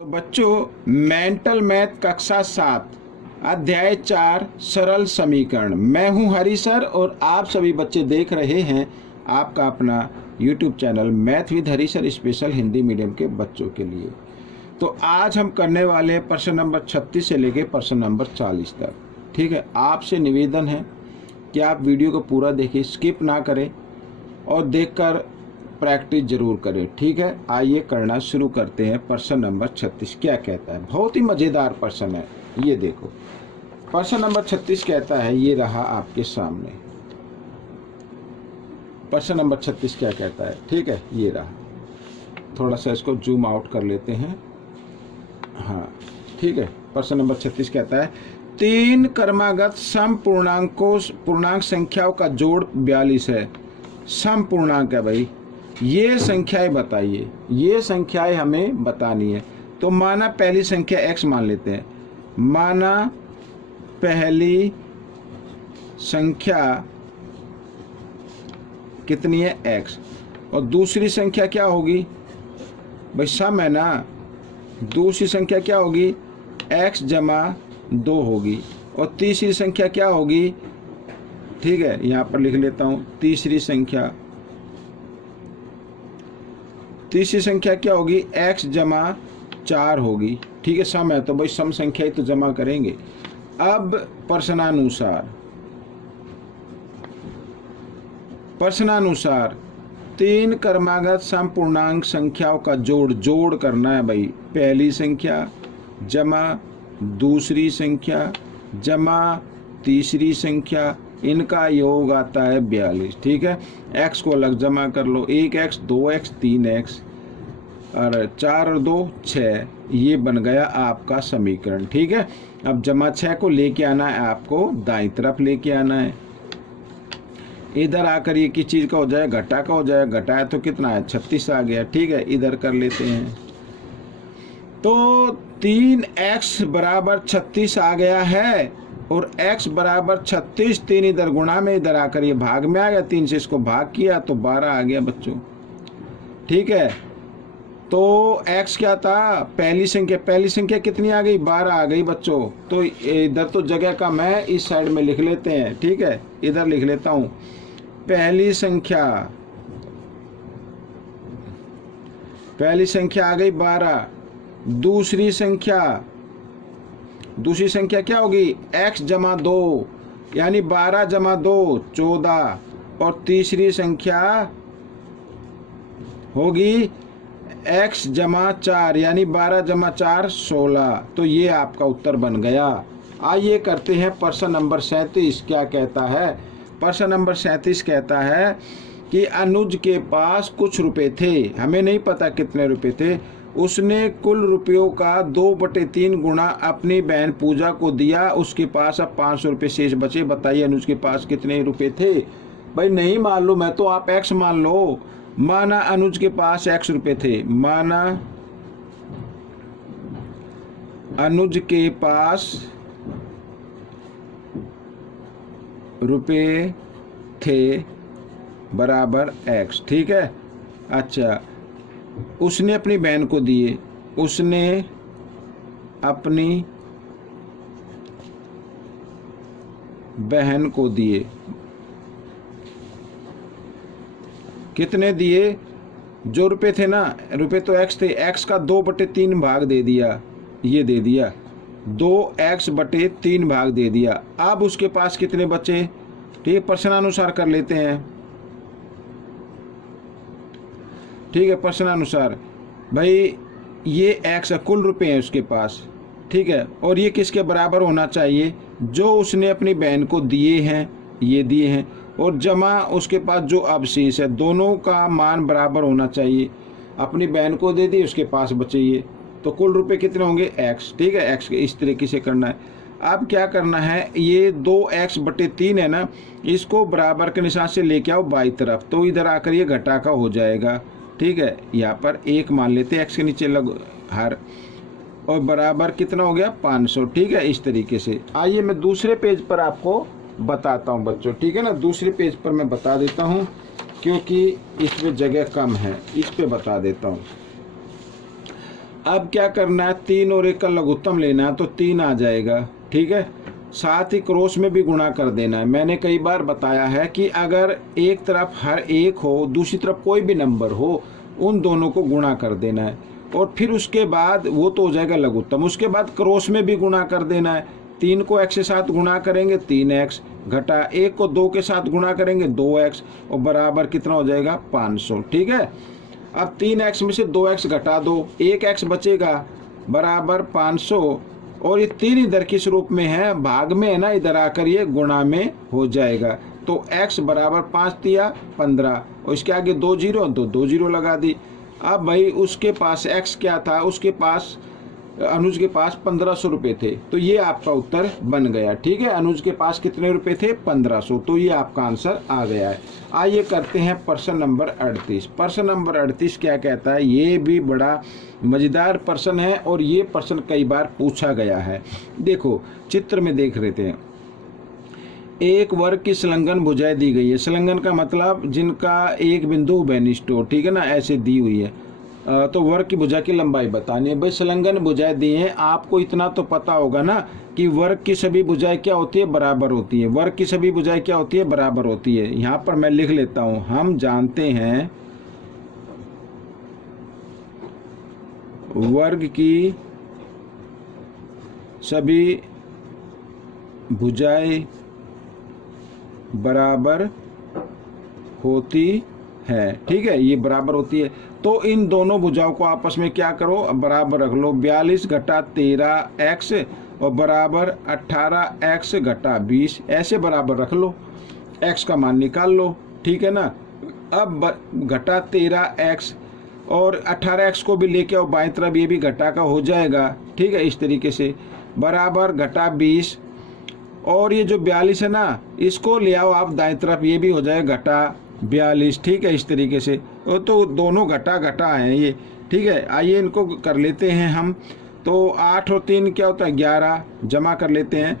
तो बच्चों, mental math कक्षा 7 अध्याय 4 सरल समीकरण। मैं हूं हरी सर और आप सभी बच्चे देख रहे हैं आपका अपना YouTube channel math with Hari sir special Hindi medium के बच्चों के लिए। तो आज हम करने वाले हैं प्रश्न नंबर 36 से लेके प्रश्न नंबर 40 तक। ठीक है, आपसे निवेदन है कि आप वीडियो को पूरा देखिए, स्किप ना करें और देखकर प्रैक्टिस जरूर करें। ठीक है, आइए करना शुरू करते हैं। प्रश्न नंबर 36 क्या कहता है? बहुत ही मज़ेदार प्रश्न है, ये देखो। प्रश्न नंबर 36 कहता है, ये रहा आपके सामने। प्रश्न नंबर 36 क्या कहता है? ठीक है, ये रहा। थोड़ा सा इसको जूम आउट कर लेते हैं। हाँ, ठीक है। प्रश्न नंबर 36 कहता है, 3 क्रमागत सम पूर्णांक संख्याओं का जोड़ 42 है। सम पूर्णांक है भाई, ये संख्याएं बताइए, ये संख्याएं हमें बतानी है। तो माना पहली संख्या x मान लेते हैं। माना पहली संख्या कितनी है? x। और दूसरी संख्या क्या होगी भाई? सम है ना। दूसरी संख्या क्या होगी? x जमा 2 होगी। और तीसरी संख्या क्या होगी? ठीक है, यहाँ पर लिख लेता हूँ। तीसरी संख्या क्या होगी? x जमा 4 होगी। ठीक है, सम है तो भाई सम संख्या ही तो जमा करेंगे। अब प्रश्नानुसार 3 क्रमागत सम पूर्णांक संख्याओं का जोड़ करना है भाई। पहली संख्या जमा दूसरी संख्या जमा तीसरी संख्या, इनका योग आता है 42। ठीक है, x को अलग जमा कर लो। 1x 2x 3x और 4 और 2 6, ये बन गया आपका समीकरण। ठीक है, अब जमा 6 को लेके आना है, आपको दाईं तरफ लेके आना है। इधर आकर ये किस चीज़ का हो जाए? घटा का हो जाए। घटाया तो कितना है? 36 आ गया। ठीक है, इधर कर लेते हैं। तो 3x बराबर 36 आ गया है और x बराबर 36, 3 इधर गुणा में, इधर आकर ये भाग में आ गया। 3 से इसको भाग किया तो 12 आ गया बच्चों। ठीक है, तो x क्या था? पहली संख्या कितनी आ गई? 12 आ गई बच्चों। तो इधर तो जगह कम है, इस साइड में लिख लेते हैं। ठीक है, इधर लिख लेता हूँ। पहली संख्या आ गई 12। दूसरी संख्या क्या होगी? x जमा 2, यानी 12 जमा 2 14। और तीसरी संख्या होगी x जमा 4, यानी 12 जमा 4 16। तो ये आपका उत्तर बन गया। आइए करते हैं प्रश्न नंबर 37। क्या कहता है? प्रश्न नंबर 37 कहता है कि अनुज के पास कुछ रुपए थे, हमें नहीं पता कितने रुपए थे। उसने कुल रुपयों का 2/3 गुणा अपनी बहन पूजा को दिया। उसके पास अब 500 रुपये शेष बचे। बताइए अनुज के पास कितने रुपए थे? भाई नहीं मालूम है तो आप x मान लो। माना अनुज के पास x रुपए थे। माना अनुज के पास रुपए थे बराबर x। ठीक है, अच्छा, उसने अपनी बहन को दिए। उसने अपनी बहन को दिए। कितने दिए? जो रुपए थे ना, रुपए तो x थे, x का 2/3 भाग दे दिया। ये दे दिया 2x/3 भाग दे दिया। अब उसके पास कितने बचे? ठीक, प्रश्नानुसार कर लेते हैं। ठीक है, प्रश्नानुसार भाई ये x कुल रुपए हैं उसके पास। ठीक है, और ये किसके बराबर होना चाहिए? जो उसने अपनी बहन को दिए हैं, ये दिए हैं, और जमा उसके पास जो अवशेष है, दोनों का मान बराबर होना चाहिए। अपनी बहन को दे दी, उसके पास बचे ये, तो कुल रुपए कितने होंगे? x। ठीक है, x इस तरीके से करना है। अब क्या करना है? ये 2x/3 है ना, इसको बराबर के निशान से लेके आओ बाई तरफ, तो इधर आकर ये घटा का हो जाएगा। ठीक है, यहाँ पर 1 मान लेते हैं, x के नीचे लग हर, और बराबर कितना हो गया? 500। ठीक है, इस तरीके से। आइए मैं दूसरे पेज पर आपको बताता हूँ बच्चों। ठीक है ना, दूसरे पेज पर मैं बता देता हूँ क्योंकि इसमें जगह कम है, इस पे बता देता हूँ। अब क्या करना है, 3 और 1 का लघुत्तम लेना है तो 3 आ जाएगा, ठीक है। साथ ही क्रॉस में भी गुणा कर देना है। मैंने कई बार बताया है कि अगर एक तरफ हर एक हो, दूसरी तरफ कोई भी नंबर हो, उन दोनों को गुणा कर देना है और फिर उसके बाद वो तो हो जाएगा लघुत्तम। उसके बाद क्रॉस में भी गुणा कर देना है। 3 को x के साथ गुणा करेंगे 3x, घटा 1 को 2 के साथ गुणा करेंगे 2x और बराबर कितना हो जाएगा 500, ठीक है। अब 3x में से 2x घटा दो, 1x बचेगा बराबर 500 और ये 3 इधर किस रूप में है, भाग में है ना, इधर आकर ये गुणा में हो जाएगा। तो x बराबर 5 दिया 15 और इसके आगे 2 जीरो तो 2 जीरो लगा दी। अब भाई उसके पास x क्या था, उसके पास अनुज के पास 1500 रुपये थे, तो ये आपका उत्तर बन गया, ठीक है। अनुज के पास कितने रुपए थे, 1500, तो ये आपका आंसर आ गया है। आइए करते हैं प्रश्न नंबर 38। प्रश्न नंबर 38 क्या कहता है, ये भी बड़ा मजेदार प्रश्न है और ये प्रश्न कई बार पूछा गया है। देखो चित्र में देख रहे थे, एक वर्ग की संलग्न भुजाएं दी गई है। संलग्न का मतलब जिनका एक बिंदु बेनिष्ठ हो, ठीक है ना, ऐसे दी हुई है। तो वर्ग की भुजा की लंबाई बतानी है। भाई संलग्न भुजाएं दी हैं, आपको इतना तो पता होगा ना कि वर्ग की सभी भुजाएं क्या होती है, बराबर होती है। वर्ग की सभी भुजाएं क्या होती है, बराबर होती है। यहाँ पर मैं लिख लेता हूँ, हम जानते हैं वर्ग की सभी भुजाएं बराबर होती है, ठीक है, ये बराबर होती है। तो इन दोनों भुजाओं को आपस में क्या करो, बराबर रख लो। 42 घटा 13x और बराबर 18x घटा 20, ऐसे बराबर रख लो, x का मान निकाल लो, ठीक है ना। अब घटा 13x और 18x को भी लेके आओ बाएं तरफ, ये भी घटा का हो जाएगा, ठीक है, इस तरीके से बराबर घटा 20 और ये जो 42 है ना, इसको ले आओ आप दाएं तरफ, ये भी हो जाएगा घटा 42, ठीक है, इस तरीके से। तो दोनों घटा घटा हैं ये, ठीक है। आइए इनको कर लेते हैं हम। तो 8 और 3 क्या होता है, 11, जमा कर लेते हैं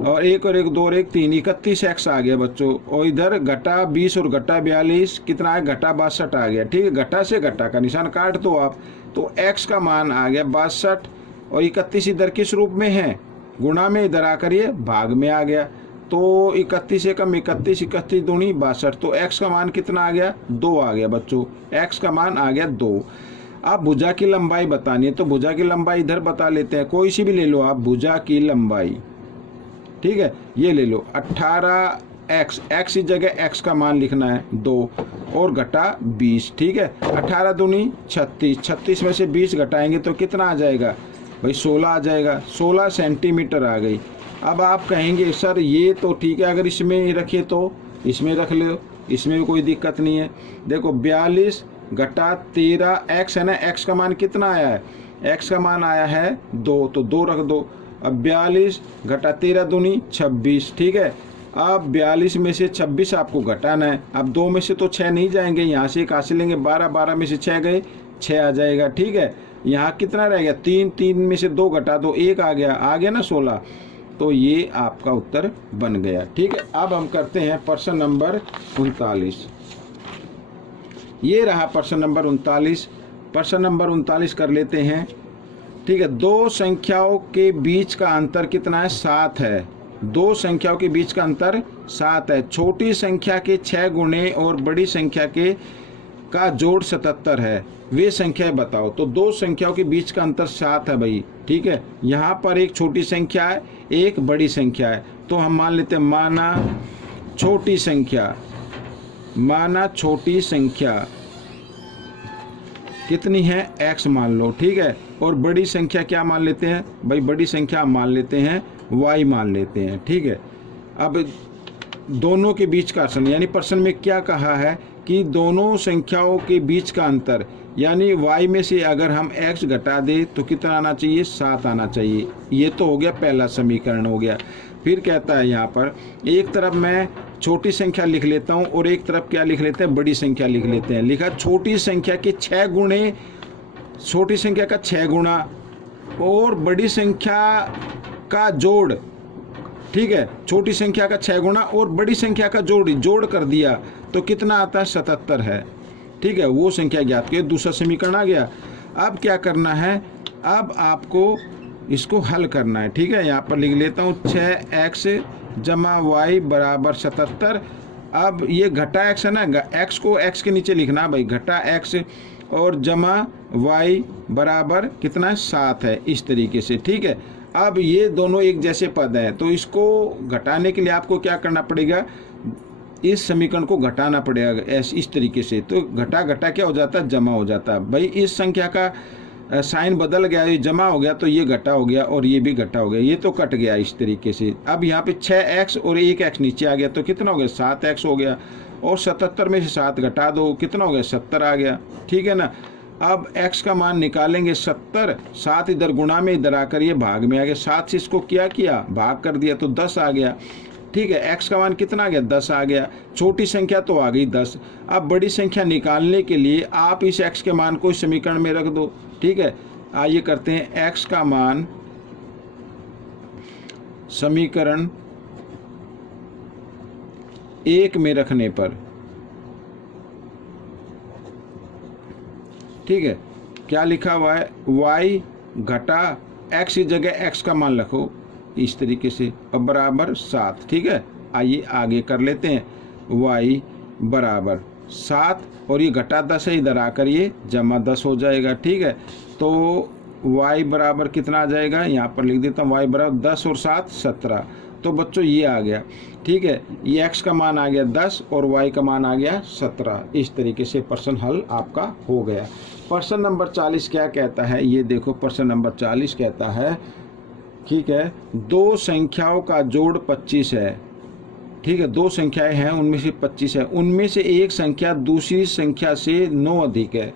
और 1 और 1 2 और 1 3, 31x आ गया बच्चों। और इधर घटा 20 और घटा 42 कितना है, घटा 62 आ गया, ठीक है। घटा से घटा का निशान काट दो आप, तो x का मान आ गया 62 और 31 इधर किस रूप में है, गुणा में, इधर आकर ये भाग में आ गया। तो 31 से कम 31, 31 दूनी 62, तो x का मान कितना आ गया, 2 आ गया बच्चों, x का मान आ गया 2। अब भुजा की लंबाई बतानी है, तो भुजा की लंबाई इधर बता लेते हैं, कोई सी भी ले लो आप, भुजा की लंबाई, ठीक है, ये ले लो 18x, x की जगह x का मान लिखना है 2 और घटा 20, ठीक है। 18 दूनी 36, 36 में से 20 घटाएंगे तो कितना आ जाएगा भाई, 16 आ जाएगा, 16 सेंटीमीटर आ गई। अब आप कहेंगे सर ये तो ठीक है, अगर इसमें रखे तो इसमें रख लो, इसमें भी कोई दिक्कत नहीं है। देखो 42 घटा 13x है ना, x का मान कितना आया है, x का मान आया है 2, तो 2 रख दो। अब 42 घटा 13 दूनी 26, ठीक है। अब 42 में से 26 आपको घटाना है। अब 2 में से तो 6 नहीं जाएंगे, यहाँ से एक हासिल लेंगे, 12, 12 में से 6 गए, 6 आ जाएगा, ठीक है। यहाँ कितना रह गया, 3, 3 में से 2 घटा दो, 1 आ गया ना 16, तो ये आपका उत्तर बन गया, ठीक है। अब हम करते हैं प्रश्न नंबर 39। ये रहा प्रश्न नंबर 39। प्रश्न नंबर 39 कर लेते हैं, ठीक है। दो संख्याओं के बीच का अंतर कितना है, 7 है। दो संख्याओं के बीच का अंतर 7 है। छोटी संख्या के 6 गुणे और बड़ी संख्या के का जोड़ 77 है, वे संख्याएं बताओ। तो दो संख्याओं के बीच का अंतर 7 है भाई, ठीक है। यहाँ पर एक छोटी संख्या है, एक बड़ी संख्या है, तो हम मान लेते हैं माना छोटी संख्या कितनी है, x मान लो, ठीक है। और बड़ी संख्या क्या मान लेते हैं भाई, बड़ी संख्या मान लेते हैं y मान लेते हैं, ठीक है। अब दोनों के बीच का अंतर, यानी प्रश्न में क्या कहा है कि दोनों संख्याओं के बीच का अंतर, यानी y में से अगर हम x घटा दे तो कितना आना चाहिए, 7 आना चाहिए। ये तो हो गया पहला समीकरण हो गया। फिर कहता है यहाँ पर एक तरफ मैं छोटी संख्या लिख लेता हूँ और एक तरफ क्या लिख लेते हैं, बड़ी संख्या लिख लेते हैं। लिखा छोटी संख्या के 6 गुणे, छोटी संख्या का 6 गुणा और बड़ी संख्या का जोड़, ठीक है। छोटी संख्या का 6 गुणा और बड़ी संख्या का जोड़ कर दिया तो कितना आता है, 77 है, ठीक है। वो संख्या ज्ञात की, दूसरा समीकरण आ गया। अब क्या करना है, अब आपको इसको हल करना है, ठीक है। यहाँ पर लिख लेता हूँ 6x जमा y बराबर 77। अब ये घटा x है ना, x को x के नीचे लिखना भाई, घटा x और जमा y बराबर कितना है 7 है, इस तरीके से, ठीक है। अब ये दोनों एक जैसे पद हैं, तो इसको घटाने के लिए आपको क्या करना पड़ेगा, इस समीकरण को घटाना पड़ेगा ऐसे इस तरीके से। तो घटा घटा क्या हो जाता है, जमा हो जाता है भाई। इस संख्या का साइन बदल गया, ये जमा हो गया तो ये घटा हो गया और ये भी घटा हो गया, ये तो कट गया इस तरीके से। अब यहाँ पे 6x और 1x नीचे आ गया तो कितना हो गया, 7x हो गया। और 77 में से 7 घटा दो, कितना हो गया, 70 आ गया, ठीक है ना। अब x का मान निकालेंगे 70, 7 इधर गुणा में इधर आकर ये भाग में आ गया, 7 से इसको क्या किया, भाग कर दिया तो 10 आ गया, ठीक है। x का मान कितना आ गया, 10 आ गया। छोटी संख्या तो आ गई 10। अब बड़ी संख्या निकालने के लिए आप इस x के मान को इस समीकरण में रख दो, ठीक है। आइए करते हैं, x का मान समीकरण 1 में रखने पर, ठीक है, क्या लिखा हुआ है, y घटा x की जगह x का मान रखो इस तरीके से और बराबर 7, ठीक है। आइए आगे कर लेते हैं, y बराबर 7 और ये घटा 10 है, इधर आकर ये जमा 10 हो जाएगा, ठीक है। तो y बराबर कितना आ जाएगा, यहाँ पर लिख देता हूँ, y बराबर 10 और 7 17। तो बच्चों ये आ गया, ठीक है। ये x का मान आ गया 10 और y का मान आ गया 17। इस तरीके से प्रश्न हल आपका हो गया। प्रश्न नंबर 40 क्या कहता है, ये देखो, प्रश्न नंबर 40 कहता है, ठीक है, दो संख्याओं का जोड़ 25 है, ठीक है। दो संख्याएं हैं, उनमें से 25 है, उनमें से एक संख्या दूसरी संख्या से 9 अधिक है।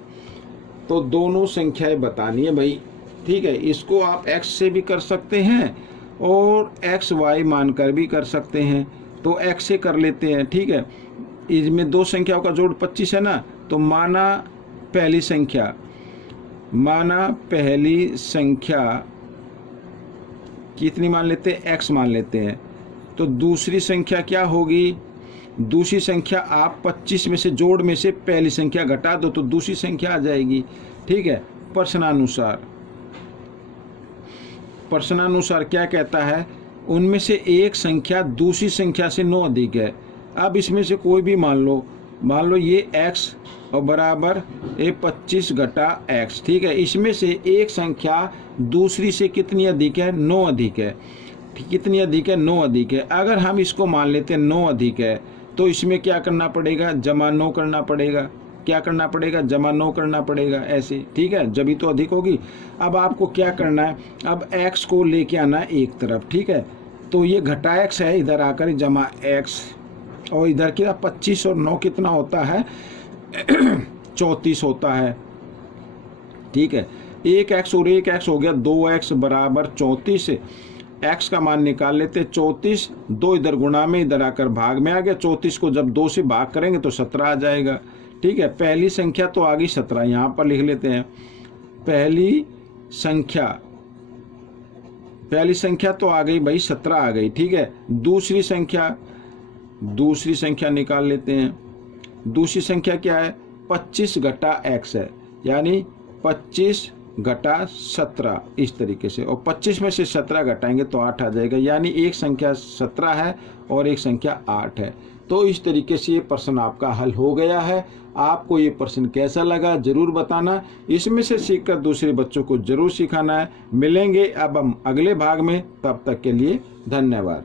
तो दोनों संख्याएं बतानी है भाई, ठीक है। इसको आप x से भी कर सकते हैं और x y मानकर भी कर सकते हैं। तो x से कर लेते हैं, ठीक है। इसमें दो संख्याओं का जोड़ 25 है ना, तो माना पहली संख्या कितनी मान लेते हैं, x मान लेते हैं। तो दूसरी संख्या क्या होगी, दूसरी संख्या आप 25 में से जोड़ में से पहली संख्या घटा दो तो दूसरी संख्या आ जाएगी, ठीक है। प्रश्नानुसार क्या कहता है, उनमें से एक संख्या दूसरी संख्या से 9 अधिक है। अब इसमें से कोई भी मान लो ये x और बराबर 25 घटा x, ठीक है। इसमें से एक संख्या दूसरी से कितनी अधिक है, 9 अधिक है। कितनी अधिक है, 9 अधिक है। अगर हम इसको मान लेते हैं 9 अधिक है, तो इसमें क्या करना पड़ेगा, जमा 9 करना पड़ेगा। क्या करना पड़ेगा, जमा 9 करना पड़ेगा, ऐसे, ठीक है, जब तो अधिक होगी। अब आपको क्या करना है, अब x को लेके आना है एक तरफ, ठीक है। तो ये घटा x है, इधर आकर जमा x और इधर क्या 25 और 9 कितना होता है 34 होता है, ठीक है। 1x और 1x हो गया 2x बराबर 34। x का मान निकाल लेते, 34, 2 इधर गुणा में इधर आकर भाग में आ गया। 34 को जब 2 से भाग करेंगे तो 17 आ जाएगा, ठीक है। पहली संख्या तो आ गई 17, यहाँ पर लिख लेते हैं, पहली संख्या तो आ गई भाई 17 आ गई, ठीक है। दूसरी संख्या निकाल लेते हैं। दूसरी संख्या क्या है, 25 घटा x है, यानी 25 घटा 17 इस तरीके से। और 25 में से 17 घटाएंगे तो 8 आ जाएगा, यानी एक संख्या 17 है और एक संख्या 8 है। तो इस तरीके से ये प्रश्न आपका हल हो गया है। आपको ये प्रश्न कैसा लगा जरूर बताना, इसमें से सीखकर दूसरे बच्चों को जरूर सिखाना है। मिलेंगे अब हम अगले भाग में, तब तक के लिए धन्यवाद।